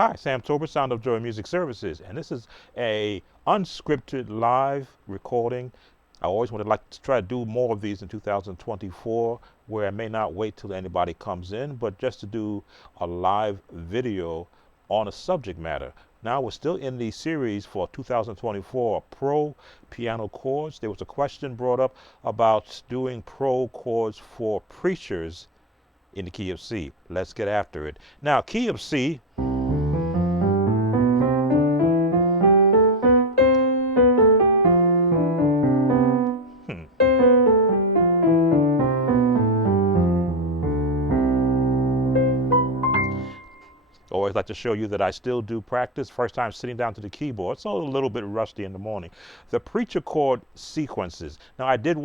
Hi, Sam Tober, Sound of Joy Music Services, and this is a unscripted live recording. I always would like to try to do more of these in 2024, where I may not wait till anybody comes in, but just to do a live video on a subject matter. Now we're still in the series for 2024 Pro Piano Chords. There was a question brought up about doing pro chords for preachers in the key of C. Let's get after it. Now, key of C. Always like to show you that I still do practice. First time sitting down to the keyboard, so a little bit rusty in the morning. The preacher chord sequences. Now I did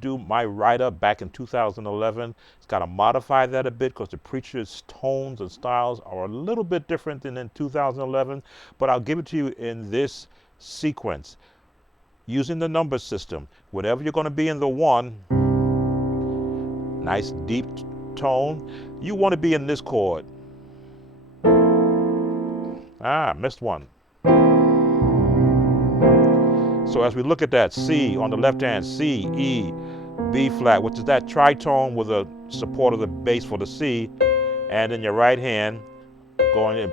do my write-up back in 2011. It's got to modify that a bit because the preacher's tones and styles are a little bit different than in 2011. But I'll give it to you in this sequence. Using the number system, whatever you're going to be in the one, nice deep tone, you want to be in this chord. Missed one. So as we look at that, C on the left hand, C, E, B flat, which is that tritone with a support of the bass for the C, and in your right hand, going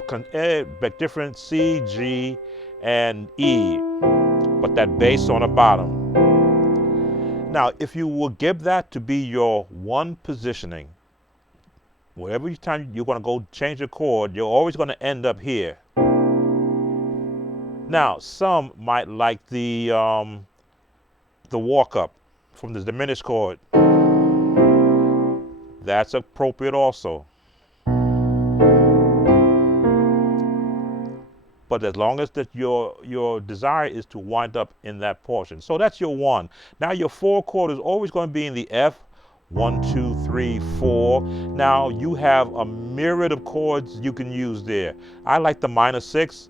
back different C, G, and E, but that bass on the bottom. Now, if you will give that to be your one positioning, whatever time you're going to go change a chord, you're always going to end up here. Now, some might like the walk up from the diminished chord. That's appropriate also. But as long as that your desire is to wind up in that portion. So that's your one. Now your four chord is always going to be in the F. 1, 2, 3, 4. Now you have a myriad of chords you can use there. I like the minor 6.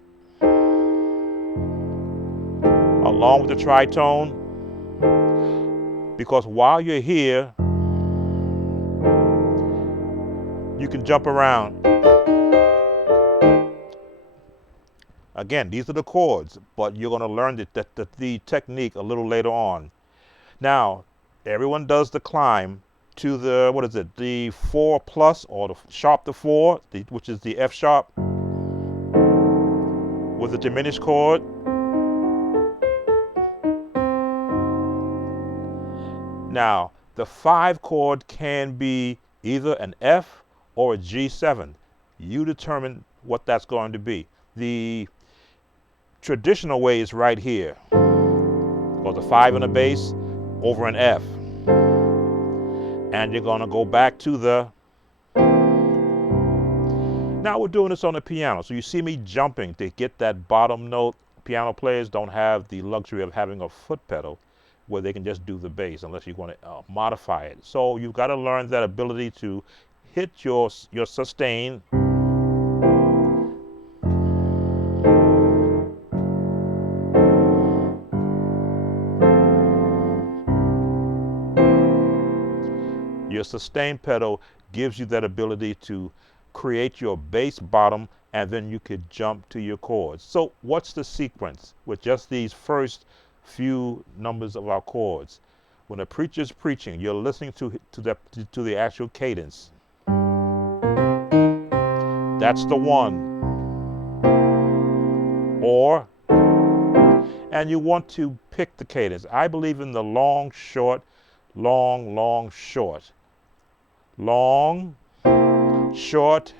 Along with the tritone, because while you're here, you can jump around. Again, these are the chords, but you're going to learn the technique a little later on. Now, everyone does the climb to the, what is it, the 4 plus, or the sharp to 4, which is the F sharp, with the diminished chord. Now, the 5 chord can be either an F or a G7. You determine what that's going to be. The traditional way is right here. Go the 5 in the bass over an F. And you're going to go back to the... Now we're doing this on the piano. So you see me jumping to get that bottom note. Piano players don't have the luxury of having a foot pedal where they can just do the bass unless you want to modify it. So you've got to learn that ability to hit your sustain. Your sustain pedal gives you that ability to create your bass bottom, and then you could jump to your chords. So what's the sequence with just these first few numbers of our chords? When a preacher's preaching, you're listening to the actual cadence. That's the one. Or, and you want to pick the cadence. I believe in the long, short, long, long, short. Long, short,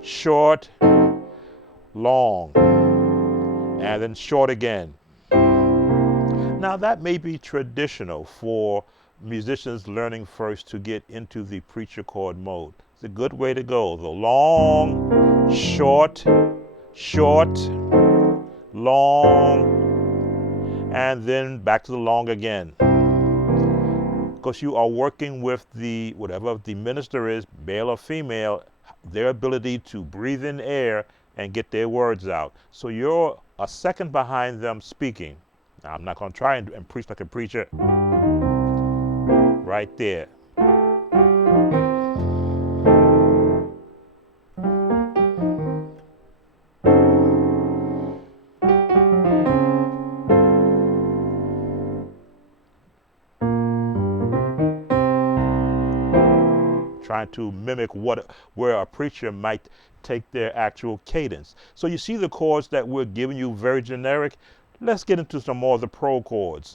short, long, and then short again. Now that may be traditional for musicians learning first to get into the preacher chord mode. It's a good way to go. The long, short, short, long, and then back to the long again. Because you are working with the, whatever the minister is, male or female, their ability to breathe in air and get their words out. So you're a second behind them speaking. Now, I'm not going to try and preach like a preacher. Right there. trying to mimic where a preacher might take their actual cadence. So you see the chords that we're giving you very generic. Let's get into some more of the pro chords.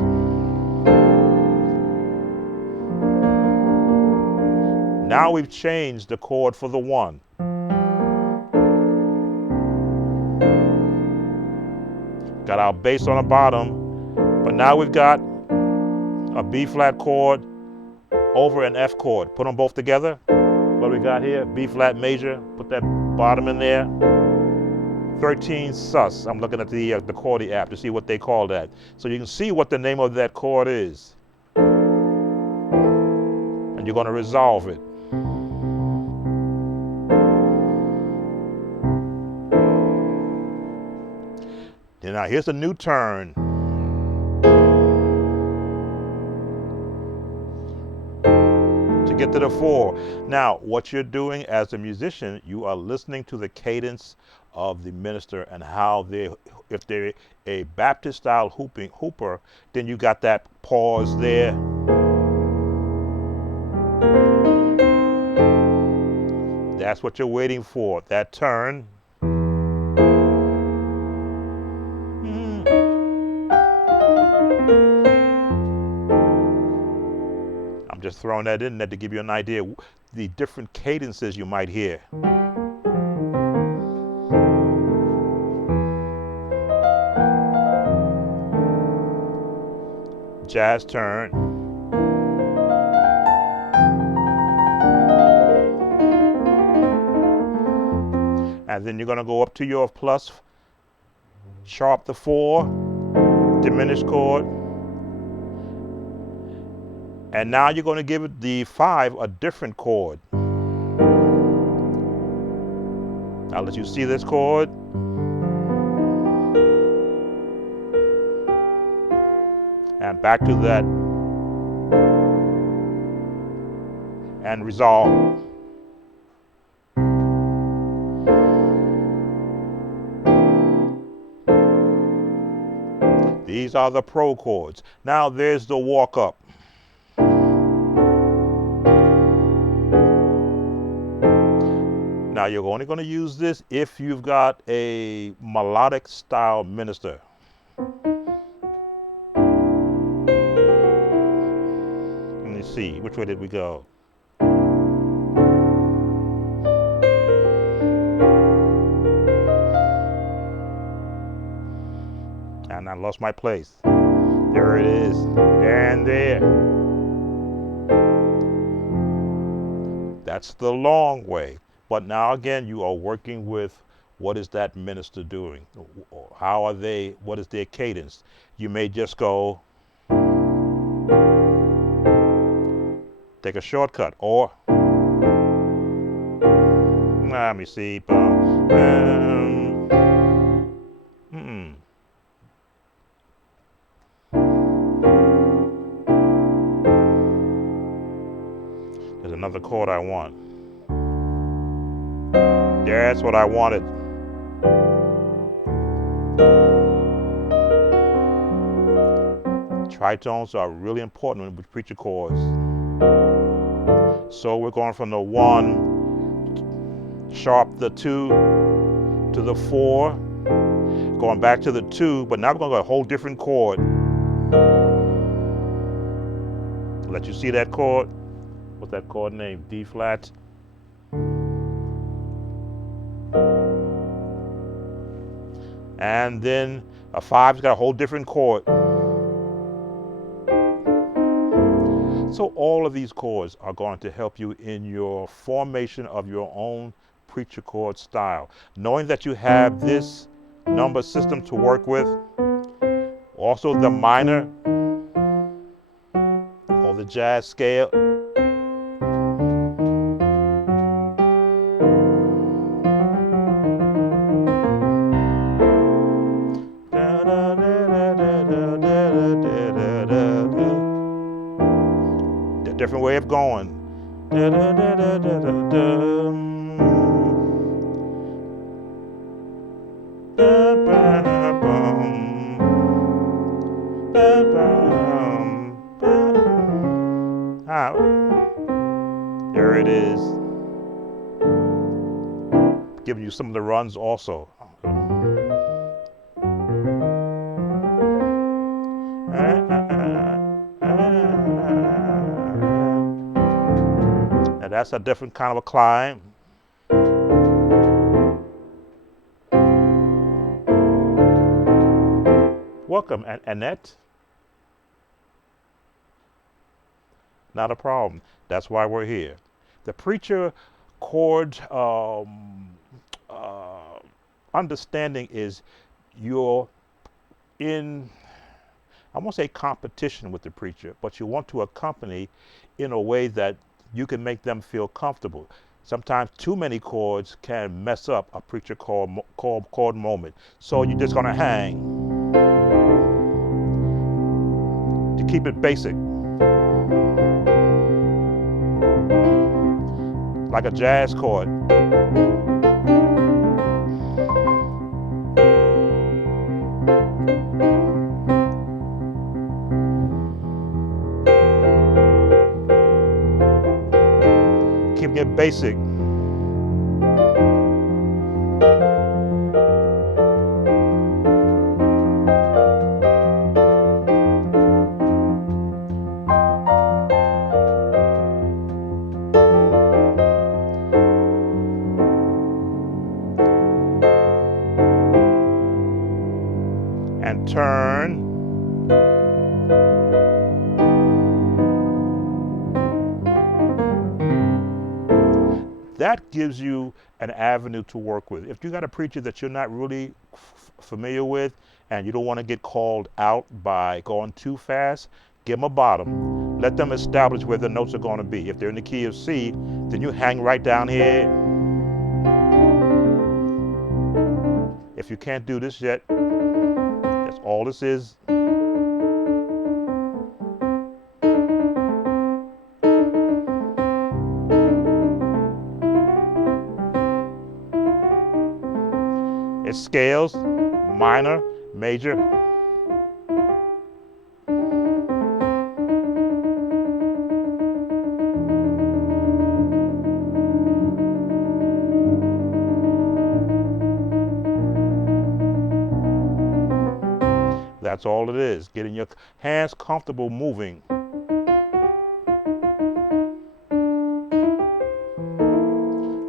Now we've changed the chord for the 1. Got our bass on the bottom, but now we've got a B flat chord over an F chord. Put them both together. What we got here? B flat major. Put that bottom in there. 13 sus. I'm looking at the Chordy app to see what they call that. So you can see what the name of that chord is. And you're going to resolve it. And now here's a new turn. To get to the 4. Now, what you're doing as a musician, you are listening to the cadence of the minister and how if they're a Baptist style hooper, then you got that pause there. That's what you're waiting for, that turn. I'm just throwing that in there to give you an idea the different cadences you might hear. Jazz turn. And then you're going to go up to your plus, sharp the 4, diminished chord. And now you're going to give it the 5 a different chord. I'll let you see this chord. And back to that. And resolve. These are the pro chords. Now there's the walk up. Now you're only going to use this if you've got a melodic style minister. Let me see, which way did we go? And I lost my place. There it is, and there. That's the long way. But now again, you are working with what is that minister doing? How are they, what is their cadence? You may just go, take a shortcut, or, let me see, There's another chord I want. That's what I wanted. Tritones are really important with preacher chords. So we're going from the 1, sharp the 2 to the 4, going back to the 2, but now we're going to go a whole different chord. Let you see that chord. What's that chord name? D flat. And then a 5's got a whole different chord. So all of these chords are going to help you in your formation of your own preacher chord style. Knowing that you have this number system to work with, also the minor or the jazz scale. A different way of going. There Here it is. Giving you some of the runs also. And that's a different kind of a climb. Welcome, Annette. Not a problem. That's why we're here. The preacher chord understanding is you're in, I won't say competition with the preacher, but you want to accompany in a way that you can make them feel comfortable. Sometimes too many chords can mess up a preacher chord moment. So you're just gonna hang to keep it basic. Like a jazz chord. Keeping it basic. And turn. That gives you an avenue to work with. If you got a preacher that you're not really familiar with and you don't want to get called out by going too fast, give them a bottom. Let them establish where the notes are going to be. If they're in the key of C, then you hang right down here. If you can't do this yet, that's all this is. It scales, minor, major. That's all it is, getting your hands comfortable moving.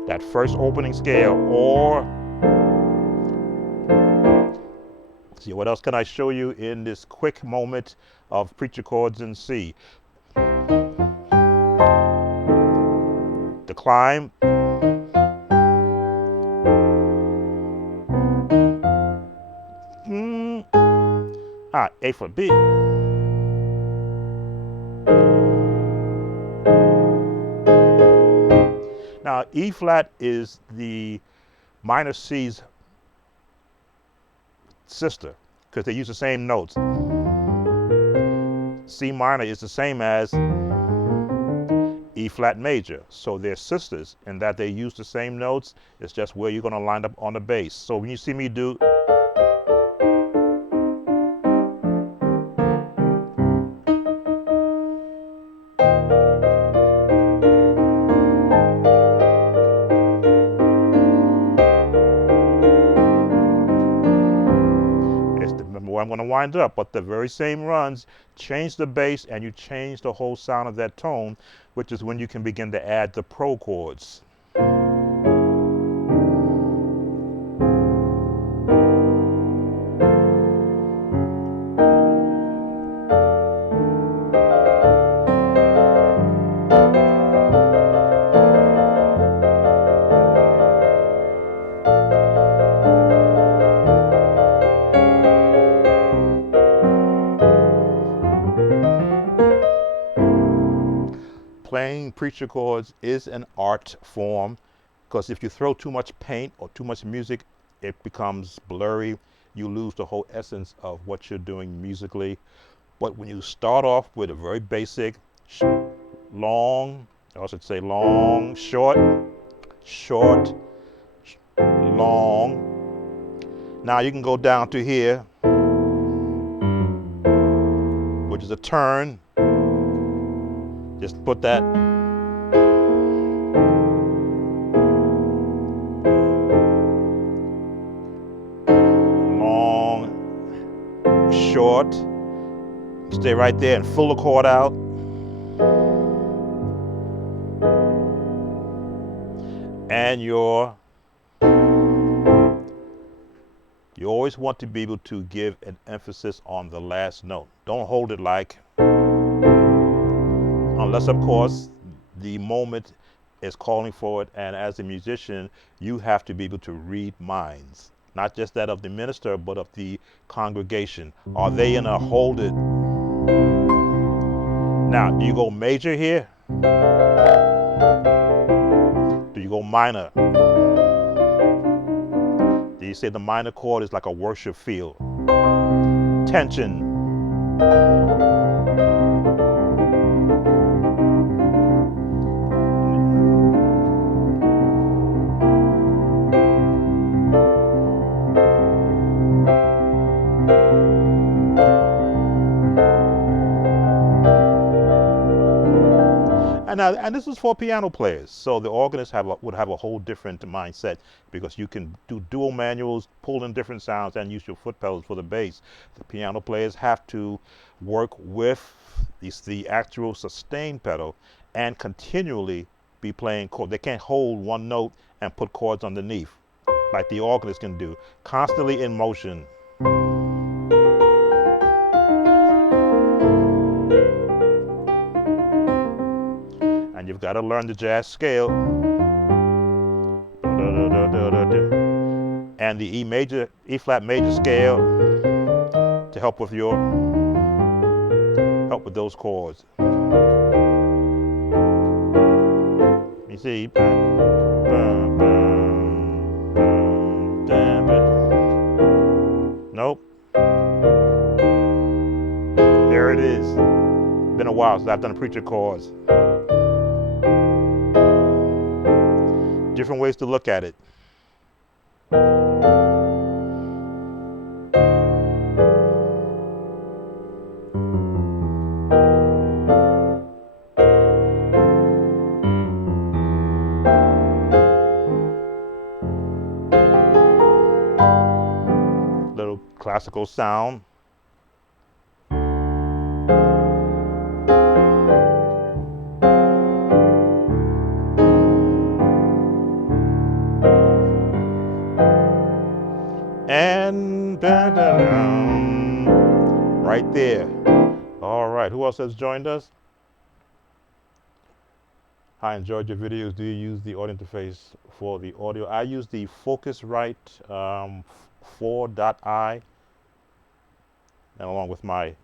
That first opening scale, or see, what else can I show you in this quick moment of preacher chords in C? The climb. A for B. Now, E flat is the minor C's sister because they use the same notes. C minor is the same as E flat major. So they're sisters in that they use the same notes. It's just where you're going to line up on the bass. So when you see me do where I'm going to wind up, but the very same runs, change the bass and you change the whole sound of that tone, which is when you can begin to add the pro chords. Playing preacher chords is an art form because if you throw too much paint or too much music, it becomes blurry. You lose the whole essence of what you're doing musically. But when you start off with a very basic, long, I should say long, short, short, long. Now you can go down to here, which is a turn. Just put that Stay right there and fill the chord out. And you always want to be able to give an emphasis on the last note. Don't hold it like, unless of course the moment is calling for it. And as a musician, you have to be able to read minds, not just that of the minister, but of the congregation. Are they in a hold it? Now, do you go major here? Do you go minor? Do you say the minor chord is like a worship field? Tension. And this is for piano players. So the organist would have a whole different mindset, because you can do dual manuals, pull in different sounds, and use your foot pedals for the bass. The piano players have to work with the actual sustain pedal and continually be playing chords. They can't hold one note and put chords underneath like the organist can do. Constantly in motion. And you've got to learn the jazz scale. And the E flat major scale to help with those chords. You see, nope. There it is. Been a while since I've done preacher chords. Different ways to look at it. Little classical sound. And right there. All right, who else has joined us? I enjoyed your videos. Do you use the audio interface for the audio? I use the Focusrite 4.i, and along with my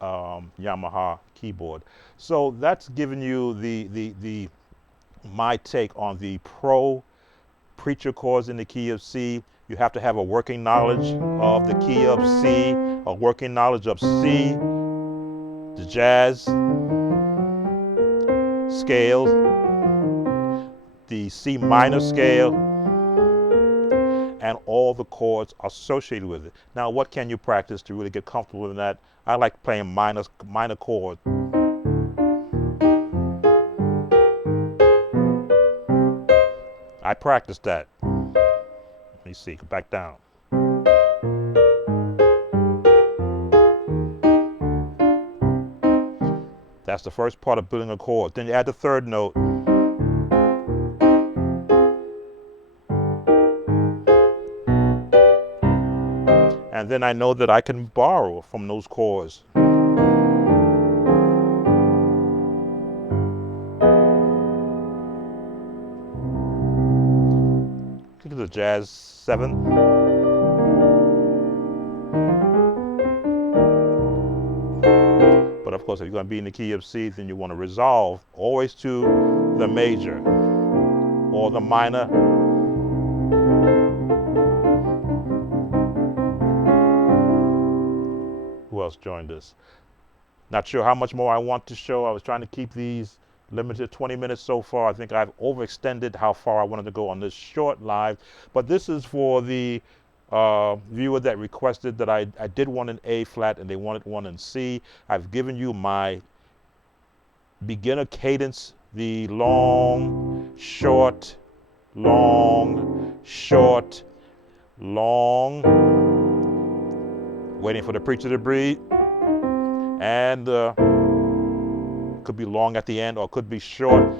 Yamaha keyboard. So that's giving you my take on the pro preacher chords in the key of C. You have to have a working knowledge of the key of C, a working knowledge of C, the jazz scales, the C minor scale, and all the chords associated with it. Now, what can you practice to really get comfortable with that? I like playing minor chords. I practiced that. Let me see, go back down. That's the first part of building a chord. Then you add the third note. And then I know that I can borrow from those chords. Look at the jazz 7. But of course, if you're going to be in the key of C, then you want to resolve always to the major or the minor. Who else joined us? Not sure how much more I want to show. I was trying to keep these limited 20 minutes so far. I think I've overextended how far I wanted to go on this short live. But this is for the viewer that requested that I did one in A flat and they wanted one in C. I've given you my beginner cadence, the long, short, long, short, long, waiting for the preacher to breathe, And could be long at the end, or could be short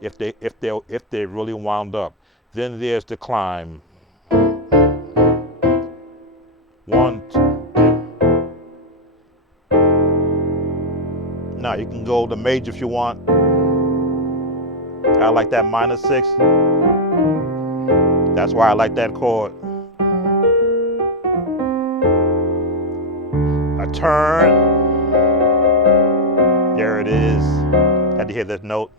if they really wound up. Then there's the climb. One, two. Now you can go the major if you want. I like that minor 6. That's why I like that chord. A turn. There it is. Had to hear that note.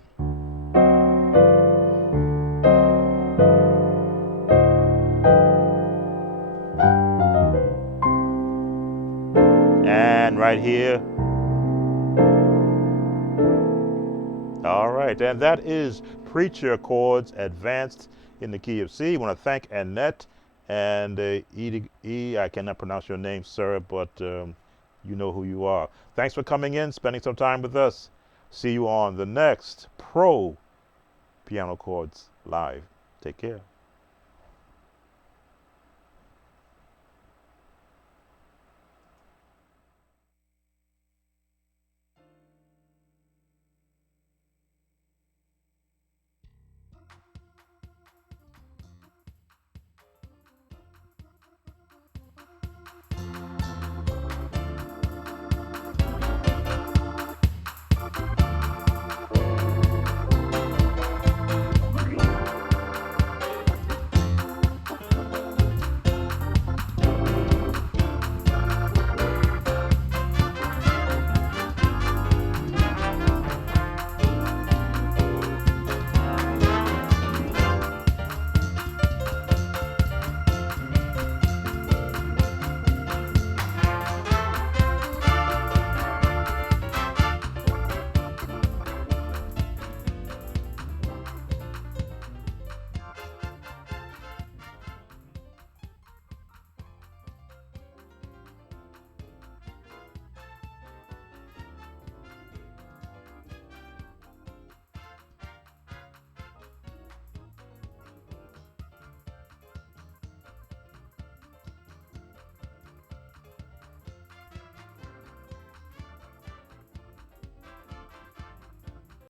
And right here. All right, and that is Preacher Chords Advanced in the Key of C. I want to thank Annette and I cannot pronounce your name, sir, but you know who you are. Thanks for coming in, spending some time with us. See you on the next Pro Piano Chords Live. Take care.